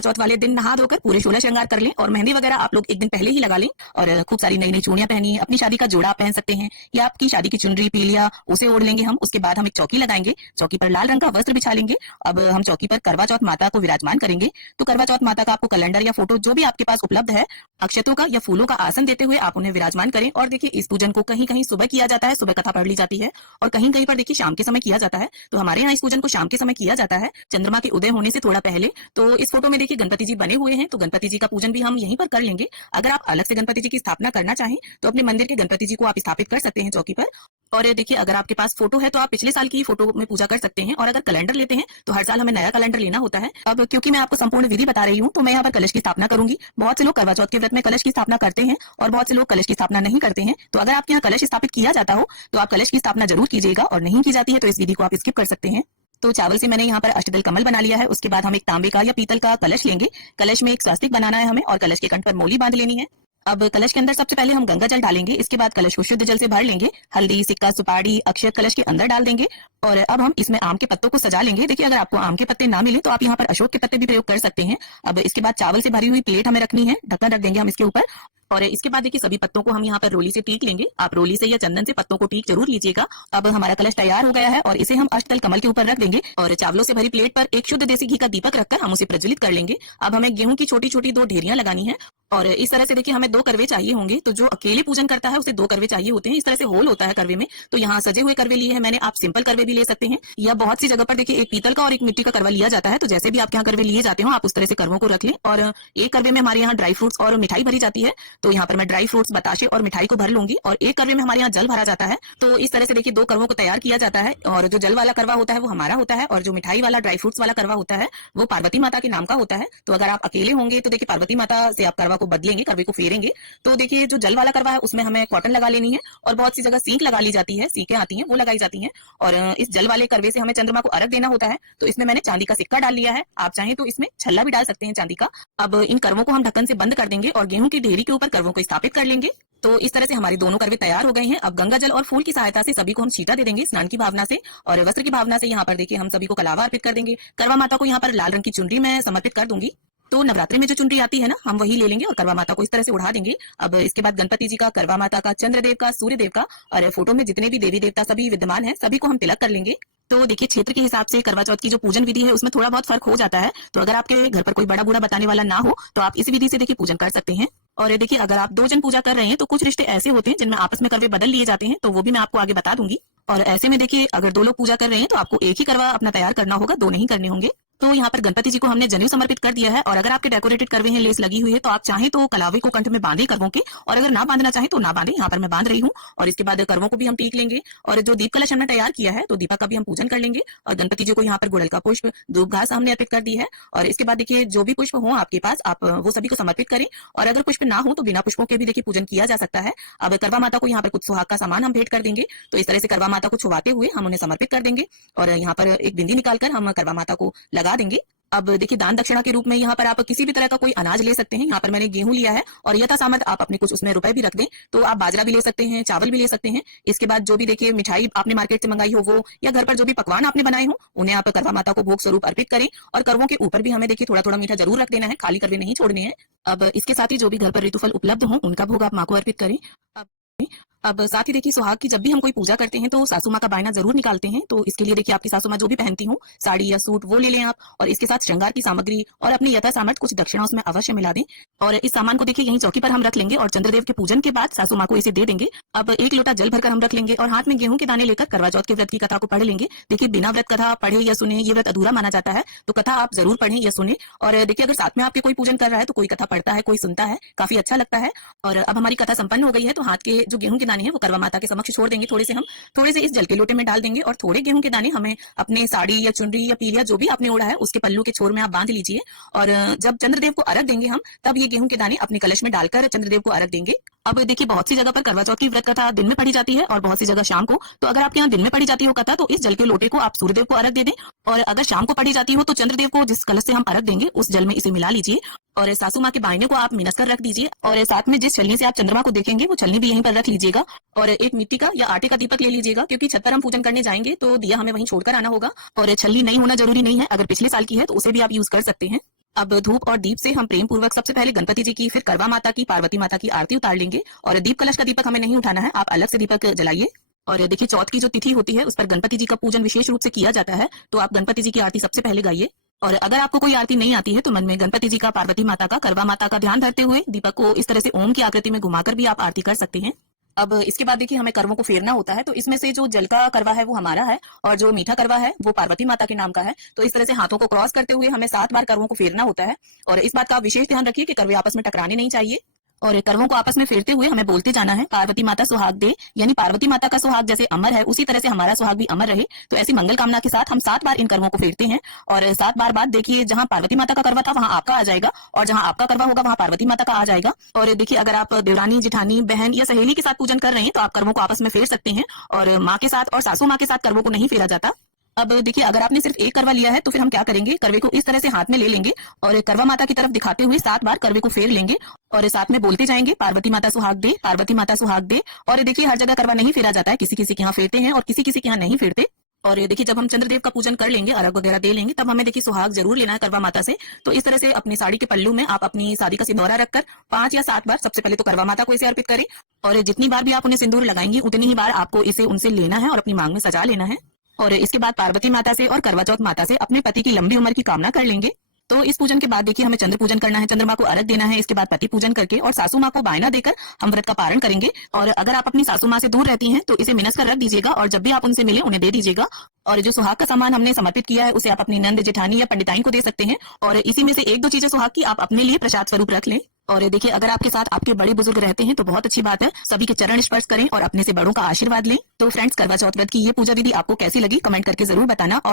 चौथ वाले दिन नहा धोकर पूरे 16 श्रृंगार कर लें और मेहंदी वगैरह आप लोग एक दिन पहले ही लगा लें और खूब सारी नई नई चूड़ियां पहनिए, अपनी शादी का जोड़ा आप पहन सकते हैं या आपकी शादी की चुनरी पीलिया उसे ओढ़ लेंगे हम। उसके बाद हम एक चौकी लगाएंगे, चौकी पर लाल रंग का वस्त्र बिछा लेंगे। अब हम चौकी पर करवा चौथ माता को विराजमान करेंगे। तो करवा चौथ माता का आपको कैलेंडर या फोटो जो भी आपके पास उपलब्ध है, अक्षतों का या फूलों का आसन देते हुए आप उन्हें विराजमान करें। और देखिए इस पूजन को कहीं कहीं सुबह किया जाता है, सुबह कथा पढ़ ली जाती है, और कहीं कहीं पर देखिए शाम के समय किया जाता है। तो हमारे यहाँ इस पूजन को शाम के समय किया जाता है, चंद्रमा के उदय होने से थोड़ा पहले। तो इस फोटो में देखिए गणपति जी बने हुए हैं, तो गणपति जी का पूजन भी हम यहीं पर कर लेंगे। अगर आप अलग से गणपति जी की स्थापना करना चाहें तो अपने मंदिर के गणपति जी को आप स्थापित कर सकते हैं चौकी पर। और देखिए अगर आपके पास फोटो है तो आप पिछले साल की फोटो में पूजा कर सकते हैं, और अगर कैलेंडर लेते हैं तो हर साल हमें नया कैलेंडर लेना होता है। अब क्योंकि मैं आपको संपूर्ण विधि बता रही हूँ तो मैं यहाँ पर कलश की स्थापना करूंगी। बहुत से लोग करवा चौथ के व्रत में कलश की स्थापना करते हैं और बहुत से लोग कलश की स्थापना नहीं करते हैं। तो अगर आपके यहाँ कलश स्थापित किया जाता हो तो आप कलश की स्थापना जरूर कीजिएगा, और नहीं की जाती है तो इस विधि को आप स्किप कर सकते हैं। तो चावल से मैंने यहाँ पर अष्टदल कमल बना लिया है। उसके बाद हम एक तांबे का या पीतल का कलश लेंगे। कलश में एक स्वास्तिक बनाना है हमें, और कलश के कंठ पर मोली बांध लेनी है। अब कलश के अंदर सबसे पहले हम गंगा जल डालेंगे। इसके बाद कलश को शुद्ध जल से भर लेंगे। हल्दी, सिक्का, सुपारी, अक्षत कलश के अंदर डाल देंगे, और अब हम इसमें आम के पत्तों को सजा लेंगे। देखिए अगर आपको आम के पत्ते ना मिले तो आप यहाँ पर अशोक के पत्ते भी प्रयोग कर सकते हैं। अब इसके बाद चावल से भरी हुई प्लेट हमें रखनी है, ढक्कन रख देंगे हम इसके ऊपर, और इसके बाद देखिए सभी पत्तों को हम यहाँ पर रोली से टीक लेंगे। आप रोली से या चंदन से पत्तों को टीक जरूर लीजिएगा। अब हमारा कलश तैयार हो गया है और इसे हम अष्टदल कमल के ऊपर रख देंगे, और चावलों से भरी प्लेट पर एक शुद्ध देसी घी का दीपक रखकर हम उसे प्रज्वलित कर लेंगे। अब हमें गेहूं की छोटी छोटी 2 ढेरियां लगानी है, और इस तरह से देखिए हमें 2 करवे चाहिए होंगे। तो जो अकेले पूजन करता है उसे 2 करवे चाहिए होते हैं। इस तरह से होल होता है करवे में। तो यहाँ सजे हुए करवे लिए हैं मैंने, आप सिंपल करवे भी ले सकते हैं, या बहुत सी जगह पर देखिए एक पीतल का और एक मिट्टी का करवा लिया जाता है। तो जैसे भी आपके यहाँ करवे लिए जाते हो आप उस तरह से करवों को रख लें। और एक करवे में हमारे यहाँ ड्राई फ्रूट्स और मिठाई भरी जाती है। तो यहाँ पर मैं ड्राई फ्रूट्स, बताशे और मिठाई को भर लूंगी, और एक करवे में हमारे यहाँ जल भरा जाता है। तो इस तरह से देखिए 2 करवों को तैयार किया जाता है, और जो जल वाला करवा होता है वो हमारा होता है, और जो मिठाई वाला ड्राई फ्रूट्स वाला करवा होता है वो पार्वती माता के नाम का होता है। तो अगर आप अकेले होंगे तो देखिए पार्वती माता से आप करवा को बदलेंगे, करवे को फेरेंगे। तो देखिए जो जल वाला करवा है उसमें हमें कॉटन लगा लेनी है, और बहुत सी जगह सीख लगा ली जाती है, सीखें आती हैं वो लगाई जाती हैं। और इस जल वाले करवे से हमें चंद्रमा को अर्घ देना होता है। तो इसमें मैंने चांदी का सिक्का डाल लिया है, आप चाहें तो इसमें छल्ला भी डाल सकते हैं चांदी का। अब इन करवों को हम ढक्कन से बंद कर देंगे और गेहूं की ढेरी के ऊपर करवों को स्थापित कर लेंगे। तो इस तरह से हमारी दोनों करवे तैयार हो गए हैं। अब गंगा जल और फूल की सहायता से सभी को हम छींटा दे देंगे स्नान की भावना से, और वस्त्र की भावना से यहाँ पर देखिए हम सभी को कलावा अर्पित कर देंगे। करवा माता को यहाँ पर लाल रंग की चुनरी में समर्पित कर दूंगी। तो नवरात्रि में जो चुनरी आती है ना, हम वही ले लेंगे और करवा माता को इस तरह से उड़ा देंगे। अब इसके बाद गणपति जी का, करवा माता का, चंद्रदेव का, सूर्य देव का, और फोटो में जितने भी देवी देवता सभी विद्यमान है सभी को हम तिलक कर लेंगे। तो देखिए क्षेत्र के हिसाब से करवा चौथ की जो पूजन विधि है उसमें थोड़ा बहुत फर्क हो जाता है। तो अगर आपके घर पर कोई बड़ा बूढ़ा बताने वाला ना हो तो आप इस विधि से देखिए पूजन कर सकते हैं। और देखिए अगर आप 2 जन पूजा कर रहे हैं तो कुछ रिश्ते ऐसे होते हैं जिनमें आपस में करवे बदल लिए जाते हैं, तो वो भी मैं आपको आगे बता दूंगी। और ऐसे में देखिए अगर 2 लोग पूजा कर रहे हैं तो आपको एक ही करवा अपना तैयार करना होगा, 2 नहीं करने होंगे। तो यहाँ पर गणपति जी को हमने जनेऊ समर्पित कर दिया है, और अगर आपके डेकोरेटेड करवे हैं, लेस लगी हुई है, तो आप चाहें तो कलावे को कंठ में बांधे करवों के, और अगर ना बांधना चाहें तो ना बांधे। यहाँ पर मैं बांध रही हूँ। और इसके बाद करवों को भी हम टीक लेंगे, और जो दीप कलश हमने तैयार किया है तो दीपक का भी हम पूजन कर लेंगे। और गणपति जी को यहाँ पर गुड़हल का पुष्प, धूप घास हमने अर्पित कर दी है। और इसके बाद देखिए जो भी पुष्प हो आपके पास आप वो सभी को समर्पित करें, और अगर पुष्प ना हो तो बिना पुष्पों के भी देखिए पूजन किया जा सकता है। अब करवा माता को यहाँ पर कुछ सुहाग का सामान हम भेंट कर देंगे। तो इस तरह से करवा माता को छुवाते हुए हम उन्हें समर्पित कर देंगे, और यहाँ पर एक बिंदी निकालकर हम करवा माता को लगा देंगे। अब देखिए दान दक्षिणा के रूप में यहाँ पर आप किसी भी तरह का कोई अनाज ले सकते हैं। यहाँ पर मैंने गेहूं लिया है, और यथा सामर्थ आप अपने कुछ उसमें रुपए भी रख दें। तो आप बाजरा भी ले सकते हैं, चावल भी ले सकते हैं। इसके बाद जो भी देखिए मिठाई आपने मार्केट से मंगाई हो वो, या घर पर जो भी पकवान आपने बनाए हो उन्हें आप करवा माता को भोग स्वरूप अर्पित करें। और करवों के ऊपर भी हमें देखिए थोड़ा थोड़ा मीठा जरूर रख देना है, खाली करवे नहीं छोड़ने हैं। अब इसके साथ ही जो भी घर पर ऋतुफल उपलब्ध हो उनका भोग आप माँ को अर्पित करें। अब साथ ही देखिए सुहाग की जब भी हम कोई पूजा करते हैं तो सासू माँ का बायना जरूर निकालते हैं। तो इसके लिए देखिए आपकी सासू माँ जो भी पहनती हो, साड़ी या सूट, वो ले लें आप, और इसके साथ श्रृंगार की सामग्री और अपनी यथा सामर्थ कुछ दक्षिणा उसमें अवश्य मिला दें। और इस सामान को देखिए यहीं चौकी पर हम रख लेंगे, और चंद्रदेव के पूजन के बाद सासू माँ को इसे दे देंगे। अब 1 लोटा जल भरकर हम रख लेंगे, और हाथ में गेहूं के दाने लेकर करवा चौथ के व्रत की कथा को पढ़ लेंगे। देखिए बिना व्रत कथा पढ़े या सुने ये व्रत अधूरा माना जाता है, तो कथा आप जरूर पढ़ें या सुने। और देखिए अगर साथ में आपके कोई पूजन कर रहा है तो कोई कथा पढ़ता है, कोई सुनता है, काफी अच्छा लगता है। और अब हमारी कथा संपन्न हो गई है, तो हाथ के जो गेहूं के दाने हैं वो करवा माता के समक्ष छोड़ देंगे। थोड़े से इस जल के लोटे में डाल देंगे, और थोड़े गेहूं के दाने हमें अपने साड़ी या चुनरी या पीलिया जो भी आपने ओढ़ा है उसके पल्लू के छोर में आप बांध लीजिए। और जब चंद्रदेव को अर्घ देंगे हम, तब ये गेहूं के दाने अपने कलश में डालकर चंद्रदेव को अर्घ देंगे। अब देखिए बहुत सी जगह पर करवा चौथ की व्रत कथा दिन में पढ़ी जाती है और बहुत सी जगह शाम को। तो अगर आपके यहाँ दिन में पढ़ी जाती हो कथा तो इस जल के लोटे को आप सूर्यदेव को अर्घ दे दें, और अगर शाम को पढ़ी जाती हो तो चंद्रदेव को जिस कलश से हम अर्घ देंगे उस जल में इसे मिला लीजिए। और सासू माँ के बायने को आप मिनस कर रख दीजिए, और साथ में जिस छलनी से आप चंद्रमा को देखेंगे वो छलनी भी यहीं पर रख लीजिएगा। और एक मिट्टी का या आटे का दीपक ले लीजिएगा, क्योंकि छत पर हम पूजन करने जाएंगे तो दिया हमें वहीं छोड़कर आना होगा। और छलनी नहीं होना जरूरी नहीं है, अगर पिछले साल की है तो उसे भी आप यूज कर सकते हैं। अब धूप और दीप से हम प्रेम पूर्वक सबसे पहले गणपति जी की, फिर करवा माता की, पार्वती माता की आरती उतार लेंगे। और दीप कलश का दीपक हमें नहीं उठाना है, आप अलग से दीपक जलाइए। और देखिए चौथ की जो तिथि होती है उस पर गणपति जी का पूजन विशेष रूप से किया जाता है, तो आप गणपति जी की आरती सबसे पहले गाइए। और अगर आपको कोई आरती नहीं आती है तो मन में गणपति जी का, पार्वती माता का, करवा माता का ध्यान धरते हुए दीपक को इस तरह से ओम की आकृति में घुमाकर भी आप आरती कर सकते हैं। अब इसके बाद देखिए हमें करवों को फेरना होता है, तो इसमें से जो जल का करवा है वो हमारा है और जो मीठा करवा है वो पार्वती माता के नाम का है। तो इस तरह से हाथों को क्रॉस करते हुए हमें 7 बार करवों को फेरना होता है। और इस बात का आप विशेष ध्यान रखिए कि करवे आपस में टकराने नहीं चाहिए। और करवों को आपस में फेरते हुए हमें बोलते जाना है, पार्वती माता सुहाग दे, यानी पार्वती माता का सुहाग जैसे अमर है उसी तरह से हमारा सुहाग भी अमर रहे। तो ऐसी मंगल कामना के साथ हम 7 बार इन करवों को फेरते हैं। और 7 बार बाद देखिए जहां पार्वती माता का करवा था वहां आपका आ जाएगा और जहां आपका करवा होगा वहां पार्वती माता का आ जाएगा। और देखिए अगर आप देवरानी, जिठानी, बहन या सहेली के साथ पूजन कर रहे हैं तो आप करवों को आपस में फेर सकते हैं। और माँ के साथ और सासू माँ के साथ करवों को नहीं फेरा जाता। अब देखिए अगर आपने सिर्फ एक करवा लिया है तो फिर हम क्या करेंगे, करवे को इस तरह से हाथ में ले लेंगे और करवा माता की तरफ दिखाते हुए 7 बार करवे को फेर लेंगे और साथ में बोलते जाएंगे, पार्वती माता सुहाग दे, पार्वती माता सुहाग दे। और देखिए हर जगह करवा नहीं फेरा जाता है, किसी किसी के यहाँ फेरते हैं और किसी किसी के यहाँ नहीं फेरते। और देखिए जब हम चंद्रदेव का पूजन कर लेंगे, अर्घ वगैरह दे लेंगे, तब हमें देखिए सुहाग जरूर लेना है करवा माता से। तो इस तरह से अपनी साड़ी के पल्लू में आप अपनी शादी का सिंदूरा रखकर 5 या 7 बार सबसे पहले तो करवा माता को इसे अर्पित करें। और जितनी बार भी आप उन्हें सिंदूर लगाएंगी उतनी ही बार आपको इसे उनसे लेना है और अपनी मांग में सजा लेना है। और इसके बाद पार्वती माता से और करवा चौथ माता से अपने पति की लंबी उम्र की कामना कर लेंगे। तो इस पूजन के बाद देखिए हमें चंद्र पूजन करना है, चंद्रमा को अर्घ देना है। इसके बाद पति पूजन करके और सासू माँ को बायना देकर हम व्रत का पारण करेंगे। और अगर आप अपनी सासू माँ से दूर रहती हैं तो इसे मिनस कर रख दीजिएगा और जब भी आप उनसे मिले उन्हें दे दीजिएगा। और जो सुहाग का सामान हमने समर्पित किया है उसे आप अपनी नंद, जेठानी या पंडिताइन को दे सकते हैं। और इसी में से 1-2 चीजें सुहाग की आप अपने लिए प्रसाद स्वरूप रख लें। और देखिए अगर आपके साथ आपके बड़े बुजुर्ग रहते हैं तो बहुत अच्छी बात है, सभी के चरण स्पर्श करें और अपने से बड़ों का आशीर्वाद लें। तो फ्रेंड्स, करवा चौथ व्रत की ये पूजा विधि आपको कैसी लगी कमेंट करके जरूर बताना। और